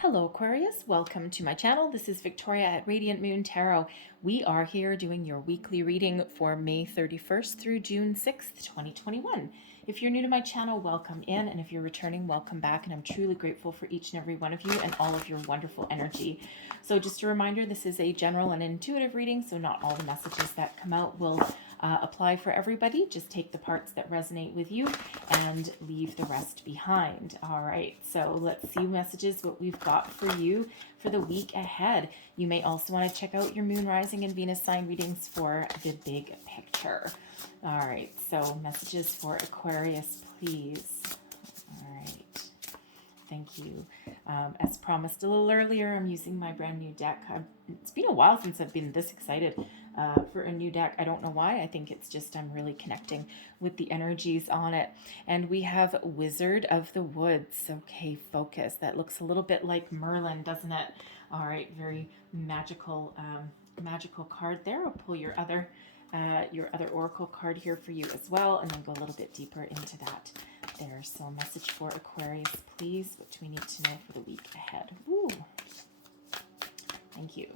Hello Aquarius, welcome to my channel. This is Victoria at Radiant Moon Tarot. We are here doing your weekly reading for May 31st through June 6th, 2021. If you're new to my channel, welcome in, and if you're returning, welcome back, and I'm truly grateful for each and every one of you and all of your wonderful energy. So just a reminder, this is a general and intuitive reading, so not all the messages that come out will apply for everybody. Just take the parts that resonate with you and leave the rest behind. All right, so let's see messages, what we've got for you for the week ahead. You may also want to check out your moon, rising, and Venus sign readings for the big picture. All right, so messages for Aquarius, please. All right, thank you. As promised a little earlier, I'm using my brand new deck. It's been a while since I've been this excited for a new deck. I don't know why. I think it's just I'm really connecting with the energies on it. And we have Wizard of the Woods. Okay, focus. That looks a little bit like Merlin, doesn't it? All right, very magical, magical card there. I'll pull your other oracle card here for you as well, and then go a little bit deeper into that there. So a message for Aquarius, please. What do we need to know for the week ahead? Ooh. Thank you.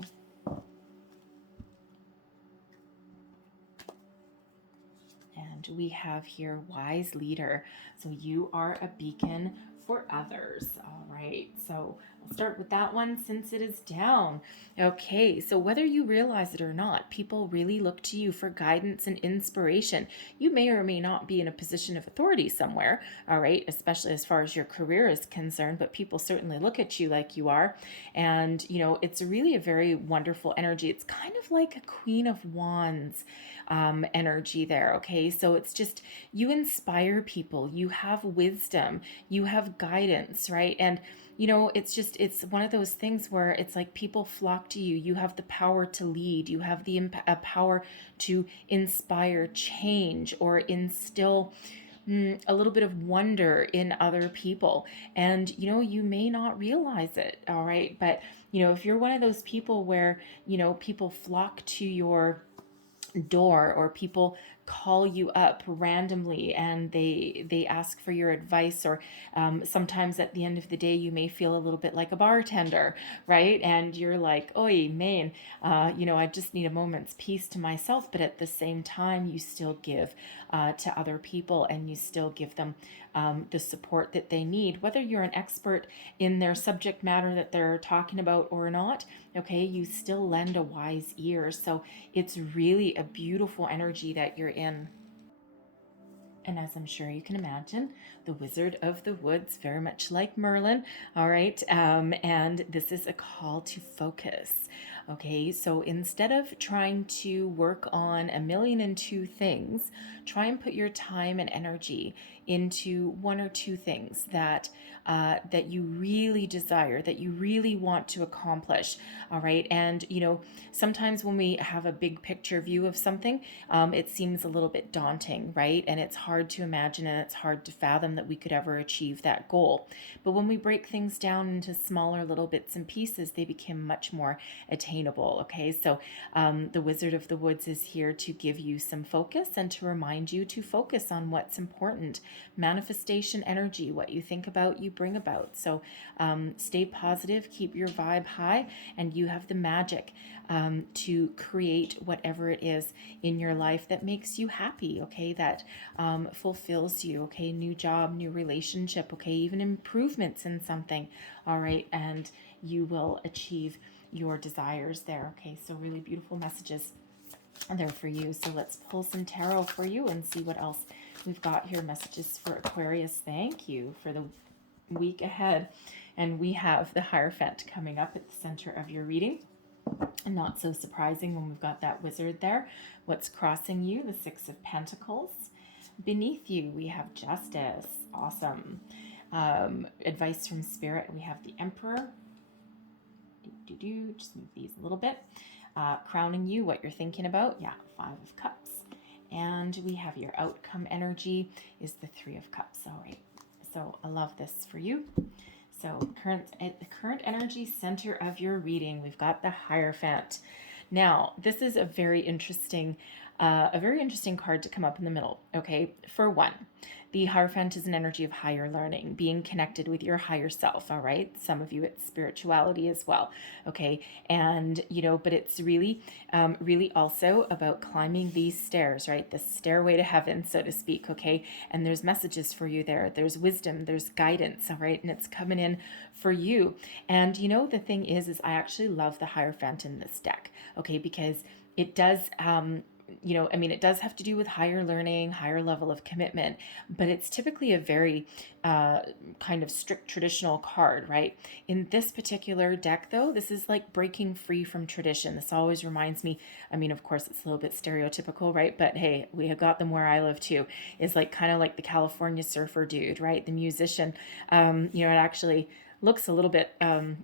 And we have here wise leader. So you are a beacon for others. All right. So I'll start with that one since it is down. Okay. So whether you realize it or not, people really look to you for guidance and inspiration. You may or may not be in a position of authority somewhere. All right. Especially as far as your career is concerned, but people certainly look at you like you are. And, you know, it's really a very wonderful energy. It's kind of like a Queen of Wands energy there. Okay. So it's just, you inspire people, you have wisdom, you have guidance, right? And you know, it's just, it's one of those things where it's like people flock to you. You have the power to lead, you have the power to inspire change or instill a little bit of wonder in other people. And you know, you may not realize it. All right, but you know, if you're one of those people where, you know, people flock to your door, or people call you up randomly and they ask for your advice, or sometimes at the end of the day you may feel a little bit like a bartender, right? And you're like, oi man, you know, I just need a moment's peace to myself, but at the same time you still give to other people, and you still give them the support that they need, whether you're an expert in their subject matter that they're talking about or not. Okay, you still lend a wise ear. So it's really a beautiful energy that you're in. And as I'm sure you can imagine, the Wizard of the Woods, very much like Merlin. All right. And this is a call to focus. Okay. So instead of trying to work on a million and two things, try and put your time and energy into one or two things that that you really desire, that you really want to accomplish. All right. And, you know, sometimes when we have a big picture view of something, it seems a little bit daunting, right? And it's hard to imagine, and it's hard to fathom that we could ever achieve that goal. But when we break things down into smaller little bits and pieces, they become much more attainable. Okay. So the Wizard of the Woods is here to give you some focus and to remind you to focus on what's important. Manifestation energy, what you think about, you bring about. So stay positive, keep your vibe high, and you have the magic to create whatever it is in your life that makes you happy, okay, that fulfills you, okay, new job, new relationship, okay, even improvements in something, all right, and you will achieve your desires there. Okay, so really beautiful messages there for you. So let's pull some tarot for you and see what else we've got here. Messages for Aquarius. Thank you for the week ahead. And we have the Hierophant coming up at the center of your reading. And not so surprising when we've got that wizard there. What's crossing you? The Six of Pentacles. Beneath you, we have Justice. Awesome. Advice from Spirit. We have the Emperor. Just move these a little bit. Crowning you, what you're thinking about. Yeah, Five of Cups. And we have your outcome energy is the Three of Cups. All right. So I love this for you. So the current energy center of your reading, we've got the Hierophant. Now, this is a very interesting a very interesting card to come up in the middle. Okay, for one, the Hierophant is an energy of higher learning, being connected with your higher self. All right, some of you it's spirituality as well. Okay, and but it's really, really also about climbing these stairs, right? The stairway to heaven, so to speak. Okay, and there's messages for you there. There's wisdom. There's guidance. All right, and it's coming in for you. And the thing is I actually love the Hierophant in this deck. Okay, because it does it does have to do with higher learning, higher level of commitment, but it's typically a very kind of strict traditional card, right? In this particular deck, though, this is like breaking free from tradition. This always reminds me, of course, it's a little bit stereotypical, right? But hey, we have got them where I live too. Is like kind of like the California surfer dude, right? The musician. It actually looks a little bit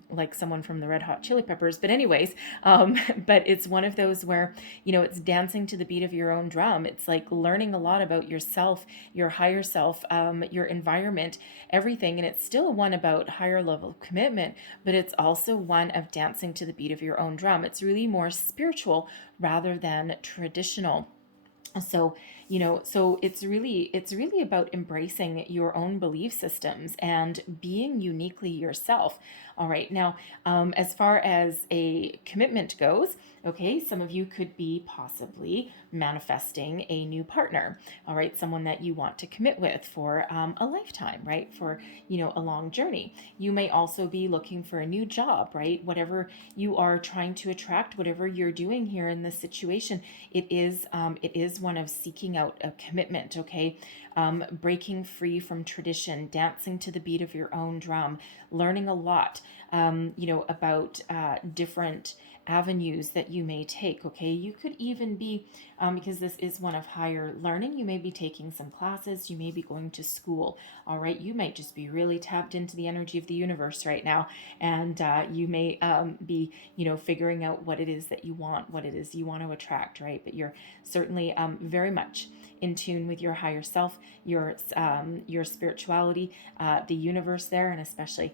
like someone from the Red Hot Chili Peppers, but anyways, but it's one of those where it's dancing to the beat of your own drum. It's like learning a lot about yourself, your higher self, your environment, everything. And it's still one about higher level of commitment, but it's also one of dancing to the beat of your own drum. It's really more spiritual rather than traditional. So so it's really about embracing your own belief systems and being uniquely yourself. All right, now, as far as a commitment goes, okay, some of you could be possibly manifesting a new partner. All right, someone that you want to commit with for a lifetime, right? For a long journey. You may also be looking for a new job, right? Whatever you are trying to attract, whatever you're doing here in this situation, it is one of seeking out a commitment. Okay, breaking free from tradition, dancing to the beat of your own drum, learning a lot, about different avenues that you may take. Okay, you could even be, because this is one of higher learning, you may be taking some classes, you may be going to school. All right, you might just be really tapped into the energy of the universe right now, and you may be figuring out what it is that you want, what it is you want to attract, right? But you're certainly very much in tune with your higher self, your spirituality, the universe there, and especially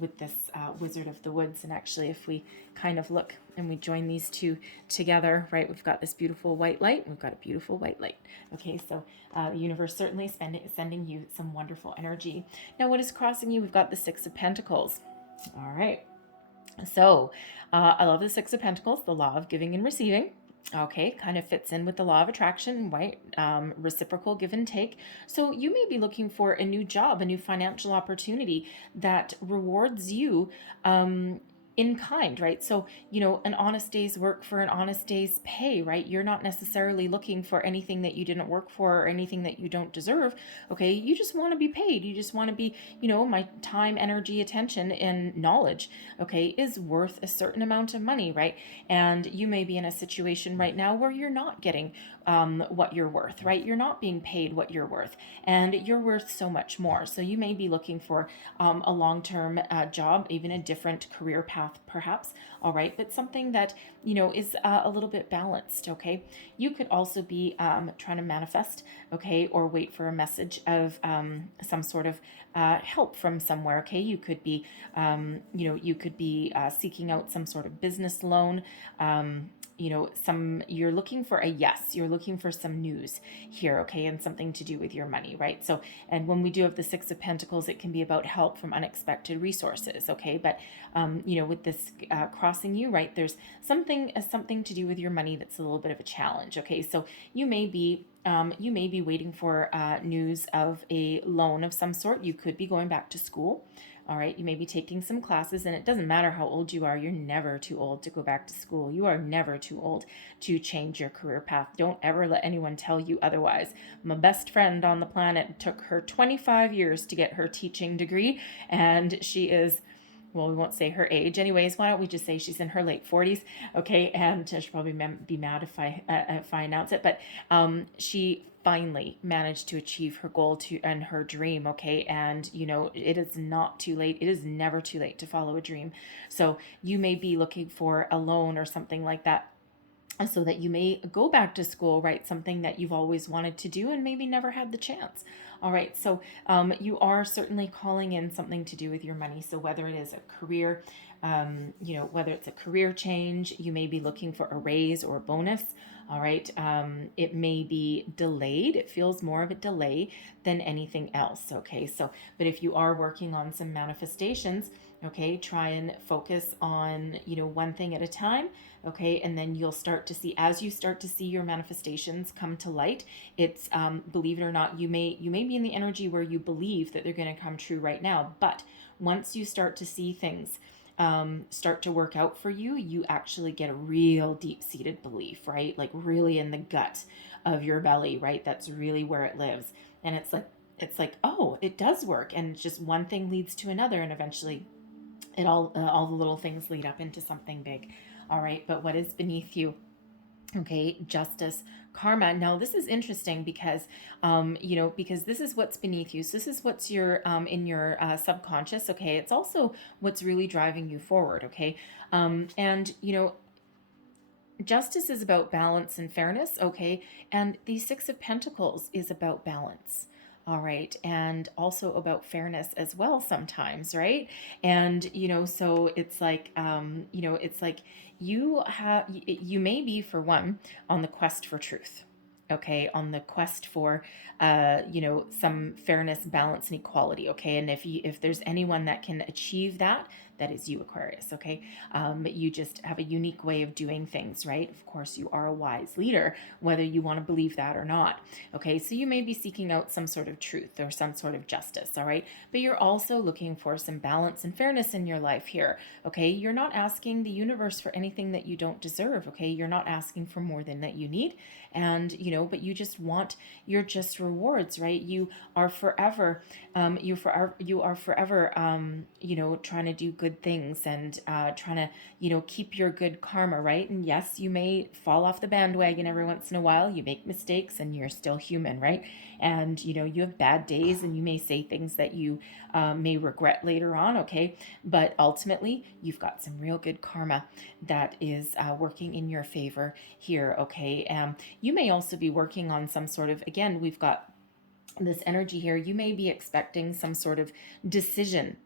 with this Wizard of the Woods. And actually, if we kind of look and we join these two together, right, we've got this beautiful white light, and we've got a beautiful white light. Okay, so the universe certainly sending you some wonderful energy. Now, what is crossing you? We've got the Six of Pentacles. All right. So I love the Six of Pentacles, the law of giving and receiving. Okay, kind of fits in with the law of attraction, right? Reciprocal give and take. So you may be looking for a new job, a new financial opportunity that rewards you in kind, right? So, an honest day's work for an honest day's pay, right? You're not necessarily looking for anything that you didn't work for or anything that you don't deserve. Okay, you just want to be paid. You just want to be, my time, energy, attention, and knowledge, okay, is worth a certain amount of money, right? And you may be in a situation right now where you're not getting what you're worth, right? You're not being paid what you're worth, and you're worth so much more. So you may be looking for a long-term job, even a different career path, perhaps. All right, but something that is a little bit balanced. Okay, you could also be trying to manifest, okay, or wait for a message of some sort of help from somewhere. Okay, you could be seeking out some sort of business loan. You're looking for a yes, you're looking for some news here, okay, and something to do with your money, right? So, and when we do have the Six of Pentacles, it can be about help from unexpected resources, okay? But with this crossing you, right, there's something to do with your money that's a little bit of a challenge, okay? So you may be waiting for news of a loan of some sort. You could be going back to school. All right, you may be taking some classes, and it doesn't matter how old you are. You're never too old to go back to school. You are never too old to change your career path. Don't ever let anyone tell you otherwise. My best friend on the planet took her 25 years to get her teaching degree, and she is, well, we won't say her age. Anyways, why don't we just say she's in her late 40s, okay? And she'll probably be mad if I announce it, but she finally managed to achieve her goal and her dream, okay? And it is not too late. It is never too late to follow a dream. So you may be looking for a loan or something like that so that you may go back to school, right? Something that you've always wanted to do and maybe never had the chance. All right, so you are certainly calling in something to do with your money. So whether it is a career, whether it's a career change, you may be looking for a raise or a bonus. All right, it may be delayed. It feels more of a delay than anything else. Okay, so, but if you are working on some manifestations, okay, try and focus on, one thing at a time. Okay, and then you'll start to see, as you start to see your manifestations come to light, it's believe it or not, you may be in the energy where you believe that they're going to come true right now, but once you start to see things start to work out for you, you actually get a real deep-seated belief, right? Like really in the gut of your belly, right? That's really where it lives. And it's like, oh, it does work, and just one thing leads to another, and eventually all the little things lead up into something big. All right, but what is beneath you? Okay, justice, karma. Now this is interesting because because this is what's beneath you. So this is what's your in your subconscious. Okay, it's also what's really driving you forward. Okay, and justice is about balance and fairness. Okay, and the Six of Pentacles is about balance. All right, and also about fairness as well sometimes, right? And so it's like it's like you may be, for one, on the quest for truth. Okay, on the quest for some fairness, balance, and equality. Okay, and if there's anyone that can achieve that, that is you, Aquarius. Okay, you just have a unique way of doing things, right? Of course, you are a wise leader, whether you want to believe that or not. Okay, so you may be seeking out some sort of truth or some sort of justice. All right, but you're also looking for some balance and fairness in your life here. Okay, you're not asking the universe for anything that you don't deserve. Okay, you're not asking for more than that you need, and but you just want your just rewards, right? You are forever trying to do good things, and trying to keep your good karma, right? And yes, you may fall off the bandwagon every once in a while. You make mistakes, and you're still human, right? And you have bad days, and you may say things that you may regret later on. Okay, but ultimately you've got some real good karma that is working in your favor here. Okay, you may also be working on some sort of, again, we've got this energy here. You may be expecting some sort of decision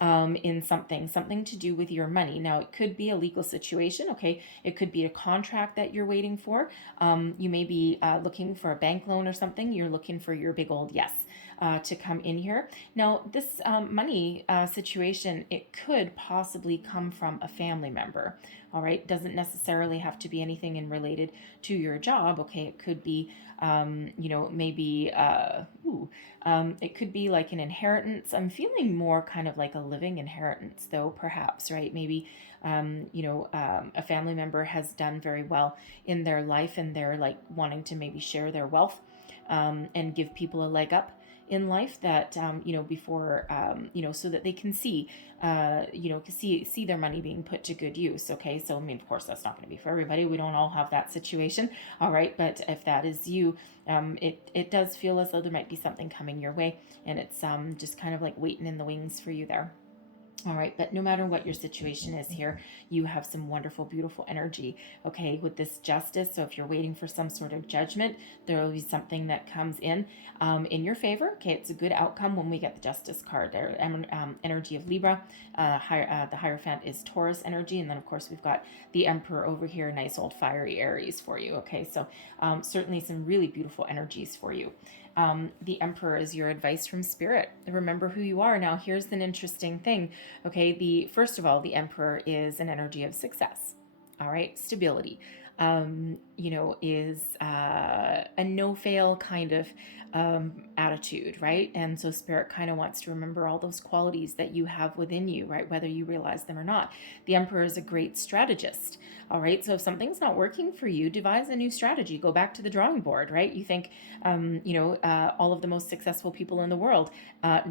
in something to do with your money. Now, it could be a legal situation. Okay, it could be a contract that you're waiting for. You may be looking for a bank loan or something. You're looking for your big old yes to come in here. Now, this money situation, it could possibly come from a family member. All right, doesn't necessarily have to be anything in related to your job. Okay, it could be maybe it could be like an inheritance. I'm feeling more kind of like a living inheritance, though, perhaps, right? Maybe a family member has done very well in their life, and they're like wanting to maybe share their wealth and give people a leg up in life, that before so that they can see see their money being put to good use. Okay, so I mean, of course, that's not going to be for everybody. We don't all have that situation. All right, but if that is you, it does feel as though there might be something coming your way, and it's just kind of like waiting in the wings for you there. All right, but no matter what your situation is here, you have some wonderful, beautiful energy, okay, with this justice. So if you're waiting for some sort of judgment, there will be something that comes in your favor. Okay, it's a good outcome when we get the justice card there. Energy of Libra, the Hierophant is Taurus energy, and then of course we've got the Emperor over here, nice old fiery Aries for you. Okay, so certainly some really beautiful energies for you. The Emperor is your advice from Spirit. Remember who you are. Now, here's an interesting thing. Okay, first of all, the Emperor is an energy of success. All right, stability. Is a no-fail kind of attitude, right? And so Spirit kind of wants to remember all those qualities that you have within you, right? Whether you realize them or not. The Emperor is a great strategist. All right, so if something's not working for you, devise a new strategy. Go back to the drawing board, right? You think, all of the most successful people in the world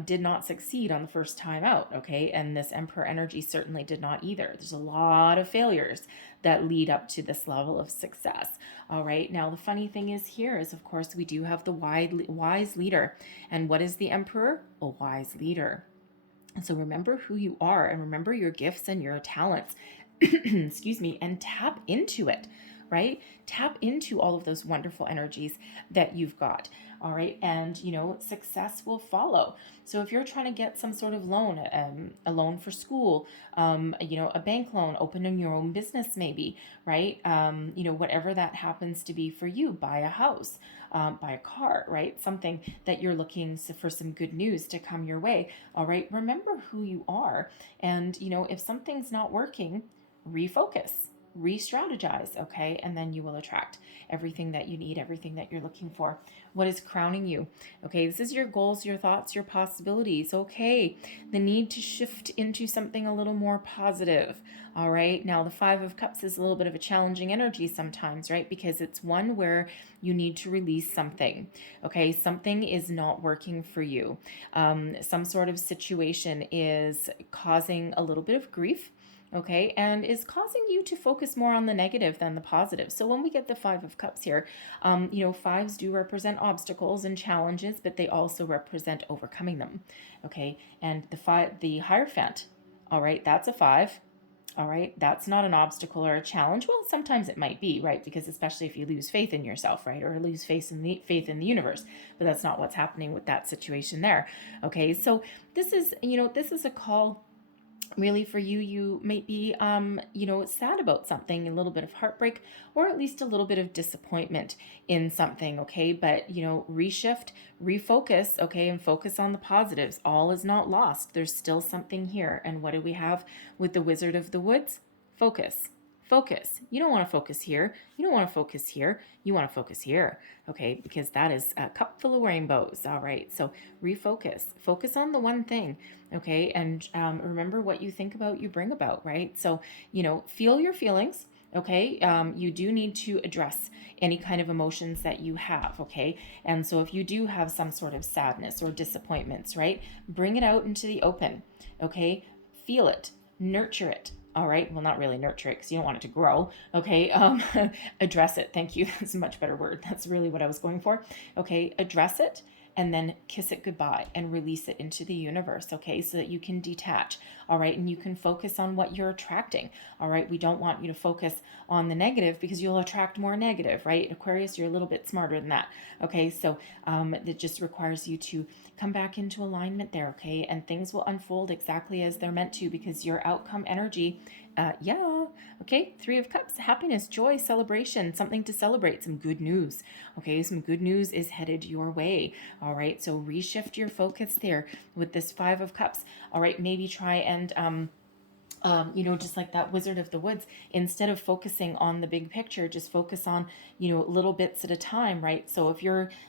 did not succeed on the first time out, okay? And this Emperor energy certainly did not either. There's a lot of failures that lead up to this level of success. All right, now the funny thing is here is, of course, we do have the wise leader. And what is the Emperor? A wise leader. And so remember who you are, and remember your gifts and your talents. Excuse me, and tap into it. right? Tap into all of those wonderful energies that you've got. All right. And, success will follow. So if you're trying to get some sort of loan, a loan for school, a bank loan, opening your own business, maybe, right? Whatever that happens to be for you, buy a house, buy a car, right? Something that you're looking for some good news to come your way. All right. Remember who you are. And, if something's not working, refocus, re-strategize, okay? And then you will attract everything that you need, everything that you're looking for. What is crowning you? Okay, this is your goals, your thoughts, your possibilities. Okay, the need to shift into something a little more positive. All right, now the Five of Cups is a little bit of a challenging energy sometimes, right? Because it's one where you need to release something. Okay, something is not working for you. Some sort of situation is causing a little bit of grief, okay, and is causing you to focus more on the negative than the positive. So when we get the Five of Cups here, fives do represent obstacles and challenges, but they also represent overcoming them, okay. And the Hierophant, all right, that's a five. All right, that's not an obstacle or a challenge. Well, sometimes it might be, right? Because especially if you lose faith in yourself, right, or lose faith in the universe, but that's not what's happening with that situation there. Okay, so this is a call really for you. You may be sad about something, a little bit of heartbreak, or at least a little bit of disappointment in something, okay? But reshift, refocus, okay, and focus on the positives. All is not lost. There's still something here. And what do we have with the Wizard of the Woods? Focus. Focus. You don't want to focus here. You don't want to focus here. You want to focus here, okay? Because that is a cup full of rainbows. All right, so refocus. Focus on the one thing, okay? And remember, what you think about, you bring about, right? So, feel your feelings, okay? You do need to address any kind of emotions that you have, okay? And so if you do have some sort of sadness or disappointments, right? Bring it out into the open, okay? Feel it, nurture it. All right. Well, not really nurture it because you don't want it to grow. Okay. Address it. Thank you. That's a much better word. That's really what I was going for. Okay. Address it and then kiss it goodbye and release it into the universe. Okay. So that you can detach. All right. And you can focus on what you're attracting. All right. We don't want you to focus on the negative because you'll attract more negative, right? Aquarius, you're a little bit smarter than that. Okay. So it just requires you to come back into alignment there. Okay. And things will unfold exactly as they're meant to because your outcome energy, okay. Three of Cups, happiness, joy, celebration, something to celebrate, some good news. Okay. Some good news is headed your way. All right. So reshift your focus there with this Five of Cups. All right. Maybe try and, just like that Wizard of the Woods, instead of focusing on the big picture, just focus on, little bits at a time, right? So if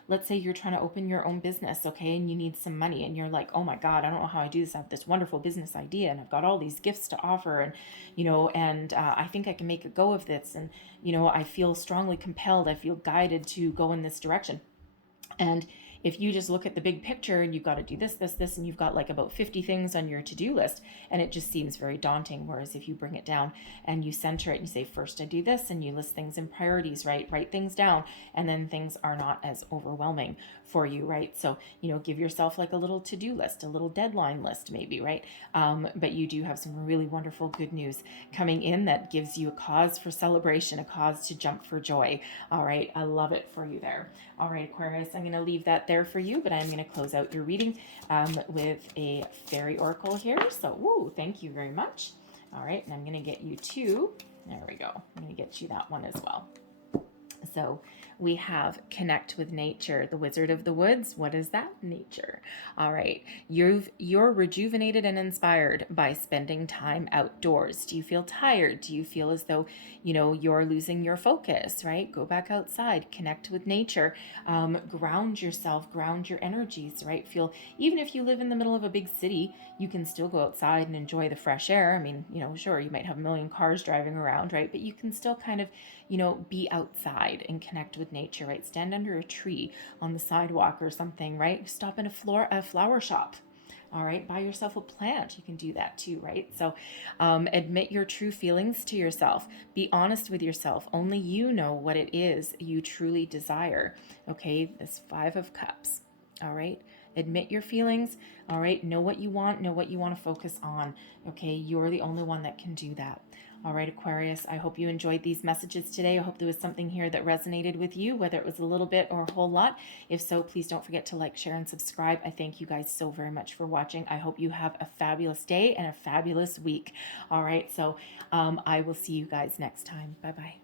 let's say you're trying to open your own business, okay, and you need some money and you're like, oh my God, I don't know how I do this. I have this wonderful business idea and I've got all these gifts to offer and, I think I can make a go of this. And, I feel strongly compelled. I feel guided to go in this direction. And if you just look at the big picture and you've got to do this, and you've got like about 50 things on your to-do list, and it just seems very daunting. Whereas if you bring it down and you center it and you say, first I do this, and you list things in priorities, right? Write things down, and then things are not as overwhelming for you, right? So, give yourself like a little to-do list, a little deadline list maybe, right? But you do have some really wonderful good news coming in that gives you a cause for celebration, a cause to jump for joy. All right, I love it for you there. All right, Aquarius, I'm going to leave that there for you, but I'm going to close out your reading with a fairy oracle here. So, thank you very much. All right, and I'm going to get you there we go. I'm going to get you that one as well. So we have connect with nature, the Wizard of the Woods. What is that? Nature. All right. You're rejuvenated and inspired by spending time outdoors. Do you feel tired? Do you feel as though, you're losing your focus, right? Go back outside, connect with nature, ground yourself, ground your energies, right? Even if you live in the middle of a big city, you can still go outside and enjoy the fresh air. I mean, sure, you might have a million cars driving around, right? But you can still kind of, be outside and connect with nature, right? Stand under a tree on the sidewalk or something, right? Stop in a flower shop. All right, buy yourself a plant. You can do that too, right? So admit your true feelings to yourself. Be honest with yourself. Only you know what it is you truly desire. Okay, this Five of Cups. All right, admit your feelings. All right, know what you want to focus on. Okay, you're the only one that can do that. All right, Aquarius, I hope you enjoyed these messages today. I hope there was something here that resonated with you, whether it was a little bit or a whole lot. If so, please don't forget to like, share, and subscribe. I thank you guys so very much for watching. I hope you have a fabulous day and a fabulous week. All right, so I will see you guys next time. Bye-bye.